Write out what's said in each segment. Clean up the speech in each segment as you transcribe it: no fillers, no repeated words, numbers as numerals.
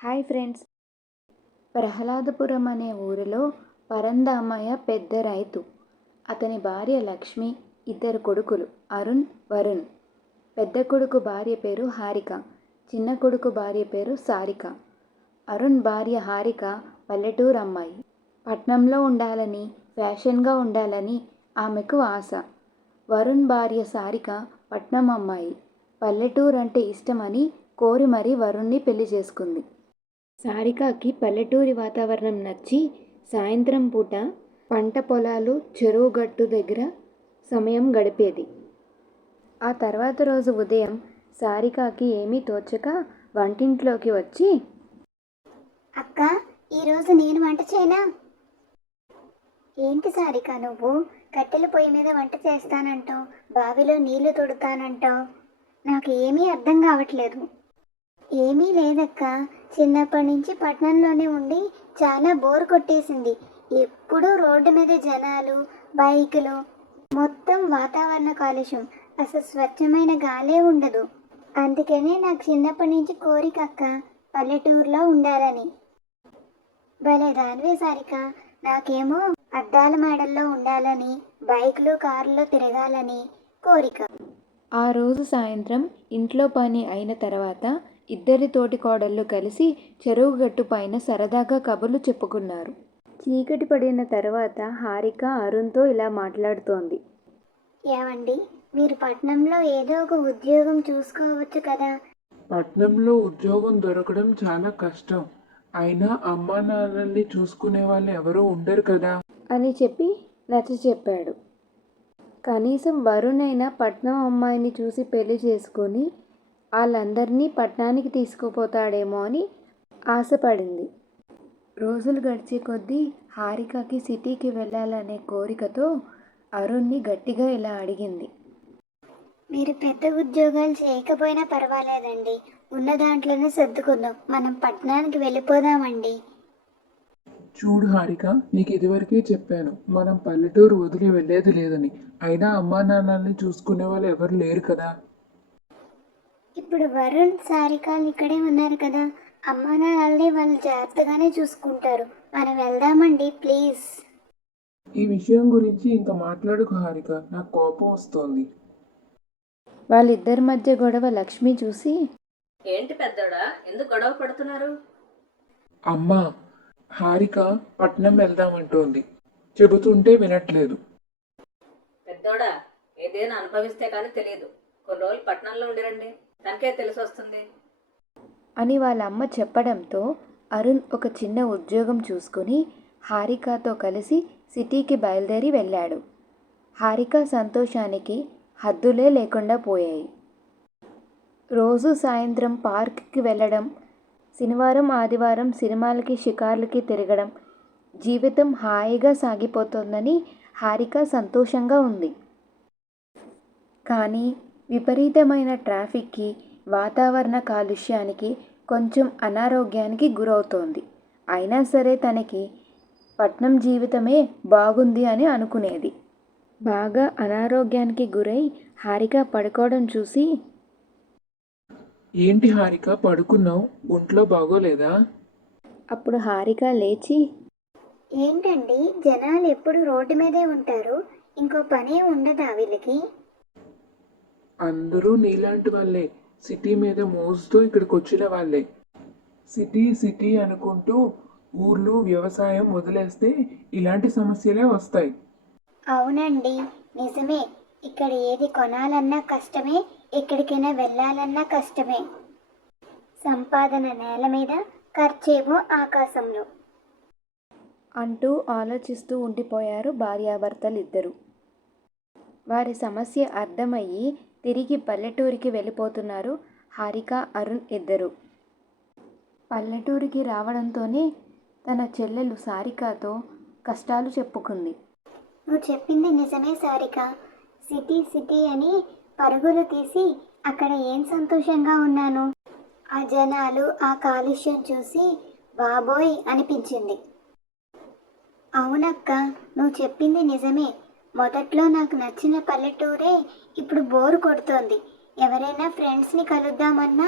Hi friends. Prahladapuram అనే ఊరిలో పరంధామయ్య పెద్ద రైతు. అతని భార్య లక్ష్మి, ఇద్దరు కొడుకులు అరుణ్, వరుణ్. పెద్ద కొడుకు భార్య పేరు హారిక, చిన్న కొడుకు భార్య పేరు సారిక. అరుణ్ భార్య హారిక పల్లెటూరు అమ్మాయి. పట్నంలో ఉండాలని, ఫ్యాషన్గా ఉండాలని ఆమెకు ఆశ. వరుణ్ భార్య సారిక పట్నం అమ్మాయి. పల్లెటూరు అంటే ఇష్టమని కోరి మరీ వరుణ్ణి పెళ్లి చేసుకుంది. సారికకి పల్లెటూరి వాతావరణం నచ్చి సాయంత్రం పూట పంట పొలాలు, చెరువు గట్టు దగ్గర సమయం గడిపేది. ఆ తర్వాత రోజు ఉదయం సారికకి ఏమీ తోచక వంటింట్లోకి వచ్చి, అక్క, ఈరోజు నేను వంట చేయనా? ఏంటి సారిక, నువ్వు కట్టెల పొయ్యి మీద వంట చేస్తానంటావు, బావిలో నీళ్లు తొడుతానంటావు. నాకు ఏమీ అర్థం కావట్లేదు. ఏమీ లేదక్క, చిన్నప్పటి నుంచి పట్టణంలోనే ఉండి చాలా బోర్ కొట్టేసింది. ఎప్పుడూ రోడ్డు మీద జనాలు, బైకులు, మొత్తం వాతావరణ కాలుష్యం, అసలు స్వచ్ఛమైన గాలే ఉండదు. అందుకనే నాకు చిన్నప్పటి నుంచి కోరిక అక్క, పల్లెటూరులో ఉండాలని. భలే దానివే సారిక, నాకేమో అద్దాల మేడల్లో ఉండాలని, బైకులు కారులో తిరగాలని కోరిక. ఆ రోజు సాయంత్రం ఇంట్లో పని అయిన తర్వాత ఇద్దరి తోటి కోడళ్ళు కలిసి చెరువు గట్టు పైన సరదాగా కబుర్లు చెప్పుకున్నారు. చీకటి పడిన తర్వాత హారిక అరుణ్తో ఇలా మాట్లాడుతోంది. ఏవండి, మీరు పట్నంలో ఏదో ఒక ఉద్యోగం చూసుకోవచ్చు కదా. పట్నంలో ఉద్యోగం దొరకడం చాలా కష్టం. అయినా అమ్మా నాన్నల్ని చూసుకునే వాళ్ళు ఎవరూ ఉండరు కదా అని చెప్పి నచ్చ చెప్పాడు. కనీసం వరుణ్ అయినా పట్నం అమ్మాయిని చూసి పెళ్లి చేసుకొని వాళ్ళందరినీ పట్నానికి తీసుకుపోతాడేమో అని ఆశపడింది. రోజులు గడిచే కొద్దీ హారికకి సిటీకి వెళ్ళాలనే కోరికతో అరుణ్ని గట్టిగా ఇలా అడిగింది. మీరు పెద్ద ఉద్యోగాలు చేయకపోయినా పర్వాలేదండి, ఉన్న దాంట్లోనే సర్దుకుందాం, మనం పట్టణానికి వెళ్ళిపోదామండి. చూడు హారిక, నీకు ఇదివరకే చెప్పాను, మనం పల్లెటూరు వదిలి వెళ్ళేది లేదని. అయినా అమ్మా నాన్నల్ని చూసుకునే వాళ్ళు ఎవరు లేరు కదా. ఇప్పుడు వరుణ్, సారికలు ఇక్కడే ఉన్నారు కదా, అమ్మా నాన్నల్ని వాళ్ళు జాగ్రత్తగానే చూసుకుంటారు. మనం వెళ్దామండి, ప్లీజ్. ఈ విషయం గురించి ఇంకా మాట్లాడుకు హారిక, నాకు కోపం వస్తోంది. వాళ్ళిద్దరి మధ్య గొడవ లక్ష్మి చూసి, ఏంటి పెద్దోడా, ఎందుకు గొడవ పడుతున్నారు? అమ్మా, హారిక పట్నం వెళ్దామంటోంది, చెబుతుంటే వినట్లేదు. పెద్దోడా, ఏదైనా అనుభవిస్తే కానీ తెలియదు. కొన్ని రోజులు పట్టణంలో ఉండిరండి, తనకే తెలిసి వస్తుంది అని వాళ్ళ అమ్మ చెప్పడంతో అరుణ్ ఒక చిన్న ఉద్యోగం చూసుకుని హారికతో కలిసి సిటీకి బయలుదేరి వెళ్ళాడు. హారిక సంతోషానికి హద్దులే లేకుండా పోయాయి. రోజు సాయంత్రం పార్క్కి వెళ్ళడం, శనివారం ఆదివారం సినిమాలకి షికార్లకి తిరగడం, జీవితం హాయిగా సాగిపోతోందని హారిక సంతోషంగా ఉంది. కానీ విపరీతమైన ట్రాఫిక్కి, వాతావరణ కాలుష్యానికి, కొంచెం అనారోగ్యానికి గురవుతోంది. అయినా సరే తనకి పట్నం జీవితమే బాగుంది అని అనుకునేది. బాగా అనారోగ్యానికి గురై హారిక పడుకోవడం చూసి, ఏంటి హారిక, పడుకున్నావు? ఒంట్లో బాగోలేదా? అప్పుడు హారిక లేచి, ఏంటండి, జనాలు ఎప్పుడు రోడ్డు మీదే ఉంటారు, ఇంకో పనే ఉండదా వీళ్ళకి? అందరూ నీలాంటి వాళ్ళే, సిటీ మీద మోజుతో ఇక్కడికి వచ్చిన వాళ్ళే. సిటీ సిటీ అనుకుంటూ ఊర్లు, వ్యవసాయం వదిలేస్తే ఇలాంటి సమస్యలే వస్తాయి. అవునండి, నిజమే. ఇక్కడ ఏది కొనాలన్నా కష్టమే, ఎక్కడికైనా వెళ్ళాలన్నా కష్టమే. సంపాదన నేల మీద, ఖర్చేమో ఆకాశంలో అంటూ ఆలోచిస్తూ ఉండిపోయారు భార్యాభర్తలిద్దరూ. వారి సమస్య అర్థమయ్యి తిరిగి పల్లెటూరికి వెళ్ళిపోతున్నారు హారిక, అరుణ్ ఇద్దరు. పల్లెటూరికి రావడంతోనే తన చెల్లెలు సారికతో కష్టాలు చెప్పుకుంది. నువ్వు చెప్పింది నిజమే సారిక. సిటీ సిటీ అని పరుగులు తీసి అక్కడ ఏం సంతోషంగా ఉన్నాను. ఆ జనాలు, ఆ కాలుష్యం చూసి బాబోయ్ అనిపించింది. అవునక్క, నువ్వు చెప్పింది నిజమే. మొదట్లో నాకు నచ్చిన పల్లెటూరే ఇప్పుడు బోరు కొడుతోంది. ఎవరైనా ఫ్రెండ్స్ని కలుద్దామన్నా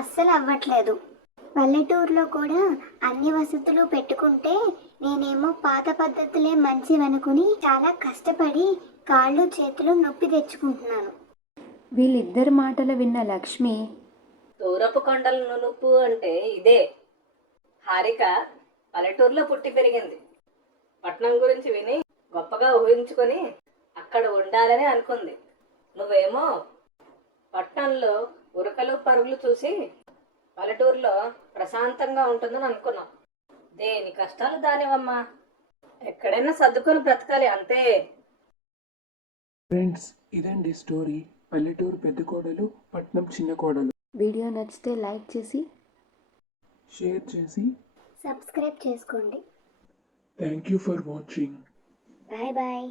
అస్సలు అవ్వట్లేదు. పల్లెటూరులో కూడా అన్ని వసతులు పెట్టుకుంటే నేనేమో పాత పద్ధతులే మంచివనుకుని చాలా కష్టపడి కాళ్ళు చేతులు నొప్పి తెచ్చుకుంటున్నాను. వీళ్ళిద్దరి మాటలు విన్న లక్ష్మి దూరపు కొండల నునుపు అంటే ఇదే. హారిక పల్లెటూరులో పుట్టి పెరిగింది. పట్నం గురించి విని గొప్పగా ఊహించుకొని అక్కడ ఉండాలని అనుకుంది. నువ్వేమో పట్నంలో ఉరకలు పరుగులు చూసి పల్లెటూరులో ప్రశాంతంగా ఉంటుందని అనుకున్నావు. దేని కష్టాలు దానివమ్మా. ఎక్కడైనా సర్దుకొని బ్రతకాలి అంతే. ఫ్రెండ్స్, ఇదండి స్టోరీ. పల్లెటూరు పెద్ద కోడలు, పట్నం చిన్న కోడలు. వీడియో నచ్చితే లైక్ చేసి షేర్ చేసి సబ్స్క్రైబ్ చేసుకోండి. Thank you for watching. Bye bye.